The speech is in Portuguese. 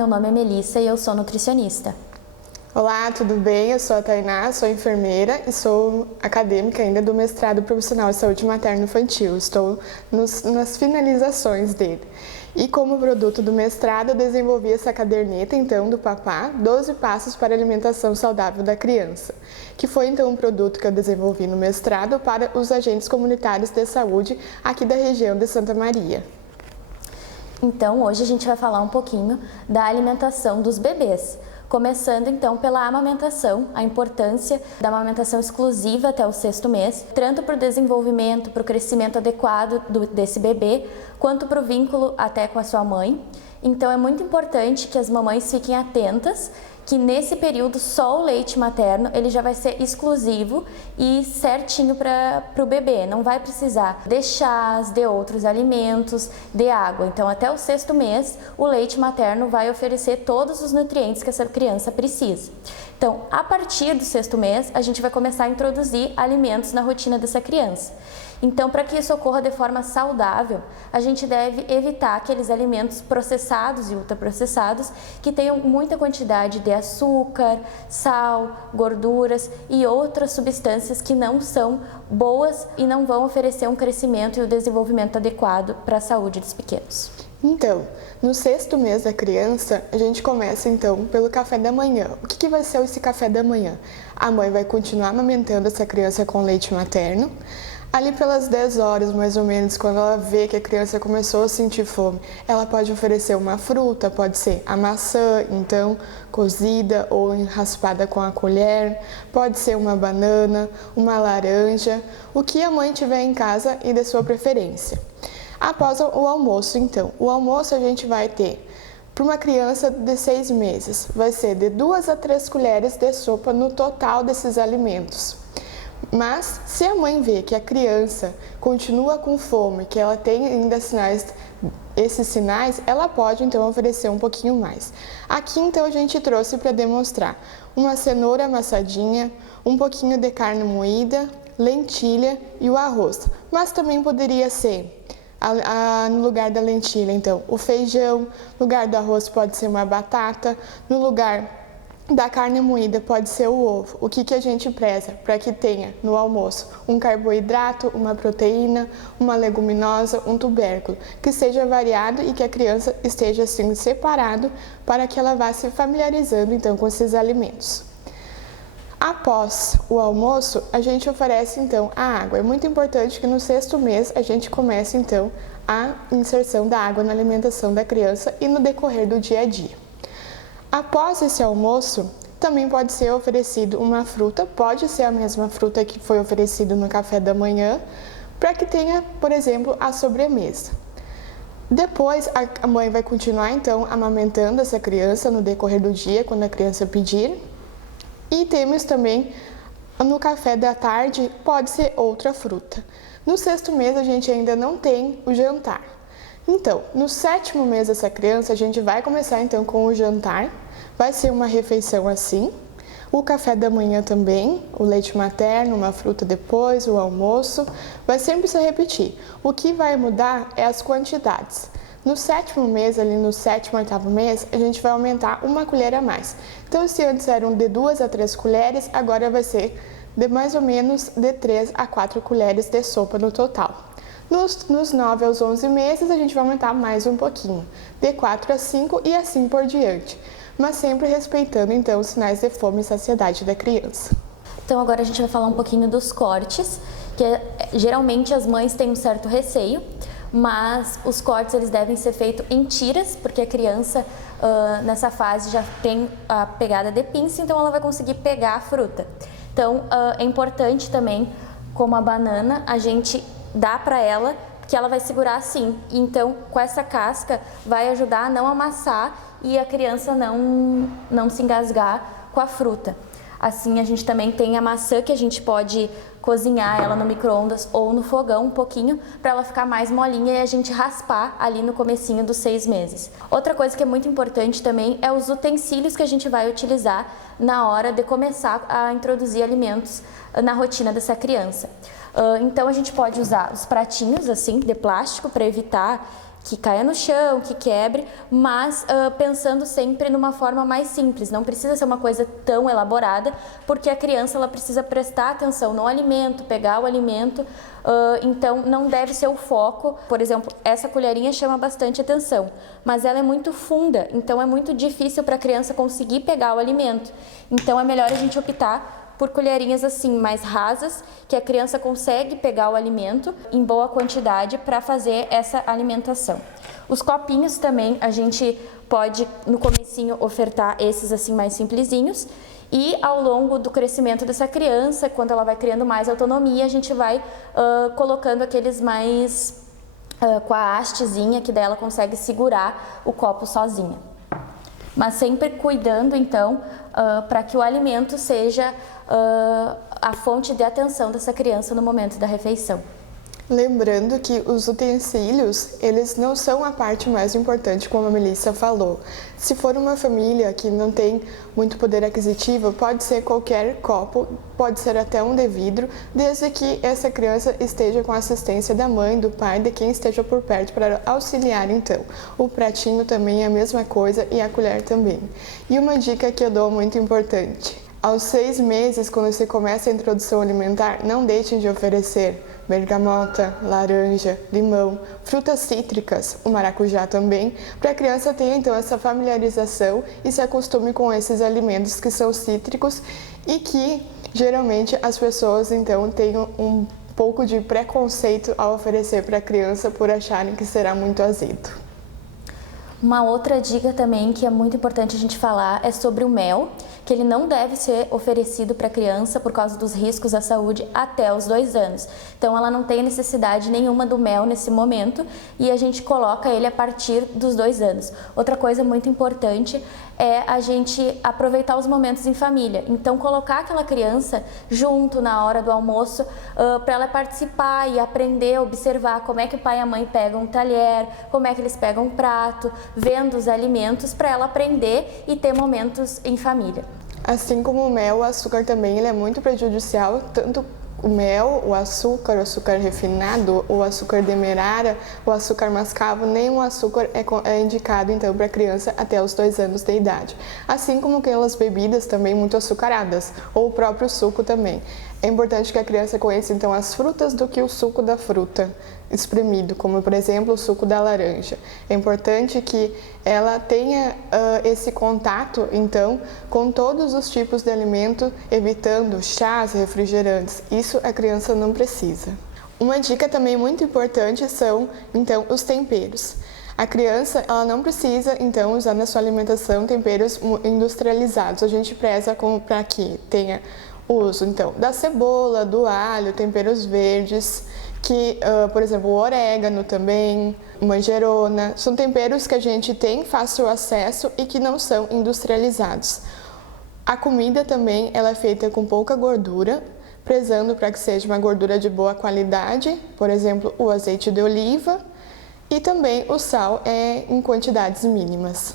meu nome é Melissa e eu sou nutricionista. Olá, tudo bem? Eu sou a Tainá, sou enfermeira e sou acadêmica ainda do mestrado profissional em saúde materno-infantil. Estou nas finalizações dele. E como produto do mestrado, eu desenvolvi essa caderneta, então, do Papá, 12 Passos para a Alimentação Saudável da Criança, que foi, então, um produto que eu desenvolvi no mestrado para os agentes comunitários de saúde aqui da região de Santa Maria. Então, hoje a gente vai falar um pouquinho da alimentação dos bebês. Começando então pela amamentação, a importância da amamentação exclusiva até o 6º mês, tanto para o desenvolvimento, para o crescimento adequado desse bebê, quanto para o vínculo até com a sua mãe. Então é muito importante que as mamães fiquem atentas que nesse período só o leite materno ele já vai ser exclusivo e certinho para o bebê, não vai precisar de chás, de outros alimentos, de água. Então até o 6º mês o leite materno vai oferecer todos os nutrientes que essa criança precisa. Então a partir do 6º mês a gente vai começar a introduzir alimentos na rotina dessa criança. Então, para que isso ocorra de forma saudável, a gente deve evitar aqueles alimentos processados e ultraprocessados que tenham muita quantidade de açúcar, sal, gorduras e outras substâncias que não são boas e não vão oferecer um crescimento e o desenvolvimento adequado para a saúde dos pequenos. Então, no 6º mês da criança, a gente começa então pelo café da manhã. O que vai ser esse café da manhã? A mãe vai continuar amamentando essa criança com leite materno. Ali pelas 10 horas, mais ou menos, quando ela vê que a criança começou a sentir fome, ela pode oferecer uma fruta, pode ser a maçã, então, cozida ou raspada com a colher, pode ser uma banana, uma laranja, o que a mãe tiver em casa e de sua preferência. Após o almoço, então, o almoço a gente vai ter, para uma criança de 6 meses, vai ser de 2 a 3 colheres de sopa no total desses alimentos. Mas, se a mãe vê que a criança continua com fome, que ela tem ainda esses sinais, ela pode então oferecer um pouquinho mais. Aqui então a gente trouxe para demonstrar uma cenoura amassadinha, um pouquinho de carne moída, lentilha e o arroz. Mas também poderia ser, no lugar da lentilha, então, o feijão, no lugar do arroz pode ser uma batata, no lugar da carne moída pode ser o ovo. O que a gente preza? Para que tenha no almoço um carboidrato, uma proteína, uma leguminosa, um tubérculo, que seja variado e que a criança esteja assim separado para que ela vá se familiarizando então com esses alimentos. Após o almoço, a gente oferece então a água. É muito importante que no 6º mês a gente comece então a inserção da água na alimentação da criança e no decorrer do dia a dia. Após esse almoço, também pode ser oferecido uma fruta, pode ser a mesma fruta que foi oferecida no café da manhã, para que tenha, por exemplo, a sobremesa. Depois, a mãe vai continuar, então, amamentando essa criança no decorrer do dia, quando a criança pedir. E temos também, no café da tarde, pode ser outra fruta. No 6º mês, a gente ainda não tem o jantar. Então, no 7º mês dessa criança, a gente vai começar então com o jantar, vai ser uma refeição assim, o café da manhã também, o leite materno, uma fruta depois, o almoço, vai sempre se repetir. O que vai mudar é as quantidades. No 7º mês, ali no 7º, 8º mês, a gente vai aumentar uma colher a mais. Então, se antes eram de 2 a 3 colheres, agora vai ser de mais ou menos de 3 a 4 colheres de sopa no total. Nos 9 aos 11 meses, a gente vai aumentar mais um pouquinho, de 4 a 5 e assim por diante, mas sempre respeitando então os sinais de fome e saciedade da criança. Então agora a gente vai falar um pouquinho dos cortes, que geralmente as mães têm um certo receio, mas os cortes eles devem ser feitos em tiras, porque a criança nessa fase já tem a pegada de pinça, então ela vai conseguir pegar a fruta. Então é importante também, como a banana, a gente dá para ela, que ela vai segurar assim. Então, com essa casca, vai ajudar a não amassar e a criança não se engasgar com a fruta. Assim, a gente também tem a maçã, que a gente pode cozinhar ela no micro-ondas ou no fogão um pouquinho, para ela ficar mais molinha e a gente raspar ali no comecinho dos 6 meses. Outra coisa que é muito importante também é os utensílios que a gente vai utilizar na hora de começar a introduzir alimentos na rotina dessa criança. Então a gente pode usar os pratinhos assim de plástico para evitar que caia no chão, que quebre, mas pensando sempre numa forma mais simples. Não precisa ser uma coisa tão elaborada, porque a criança ela precisa prestar atenção no alimento, pegar o alimento, então não deve ser o foco. Por exemplo, essa colherinha chama bastante atenção, mas ela é muito funda, então é muito difícil para a criança conseguir pegar o alimento. Então é melhor a gente optar por colherinhas assim mais rasas, que a criança consegue pegar o alimento em boa quantidade para fazer essa alimentação. Os copinhos também a gente pode no comecinho ofertar esses assim mais simplesinhos, e ao longo do crescimento dessa criança, quando ela vai criando mais autonomia, a gente vai colocando aqueles mais com a hastezinha, que daí ela consegue segurar o copo sozinha. Mas sempre cuidando, então, para que o alimento seja a fonte de atenção dessa criança no momento da refeição. Lembrando que os utensílios, eles não são a parte mais importante, como a Melissa falou. Se for uma família que não tem muito poder aquisitivo, pode ser qualquer copo, pode ser até um de vidro, desde que essa criança esteja com a assistência da mãe, do pai, de quem esteja por perto para auxiliar então. O pratinho também é a mesma coisa e a colher também. E uma dica que eu dou muito importante: aos 6 meses, quando você começa a introdução alimentar, não deixem de oferecer bergamota, laranja, limão, frutas cítricas, o maracujá também, para a criança ter então essa familiarização e se acostume com esses alimentos que são cítricos e que geralmente as pessoas então têm um pouco de preconceito ao oferecer para a criança por acharem que será muito azedo. Uma outra dica também que é muito importante a gente falar é sobre o mel, que ele não deve ser oferecido para a criança por causa dos riscos à saúde até os 2 anos. Então ela não tem necessidade nenhuma do mel nesse momento e a gente coloca ele a partir dos 2 anos. Outra coisa muito importante é a gente aproveitar os momentos em família. Então colocar aquela criança junto na hora do almoço para ela participar e aprender, observar como é que o pai e a mãe pegam um talher, como é que eles pegam um prato, vendo os alimentos, para ela aprender e ter momentos em família. Assim como o mel, o açúcar também ele é muito prejudicial, tanto o mel, o açúcar refinado, o açúcar demerara, o açúcar mascavo, nenhum açúcar é indicado então para a criança até os 2 anos de idade. Assim como aquelas bebidas também muito açucaradas, ou o próprio suco também. É importante que a criança conheça então as frutas do que o suco da fruta espremido, como por exemplo o suco da laranja. É importante que ela tenha esse contato então com todos os tipos de alimento, evitando chás, refrigerantes. Isso a criança não precisa. Uma dica também muito importante são então os temperos. A criança ela não precisa então usar na sua alimentação temperos industrializados. A gente preza para que tenha o uso então da cebola, do alho, temperos verdes, que, por exemplo, o orégano também, manjerona, são temperos que a gente tem fácil acesso e que não são industrializados. A comida também ela é feita com pouca gordura, prezando para que seja uma gordura de boa qualidade, por exemplo, o azeite de oliva, e também o sal é em quantidades mínimas.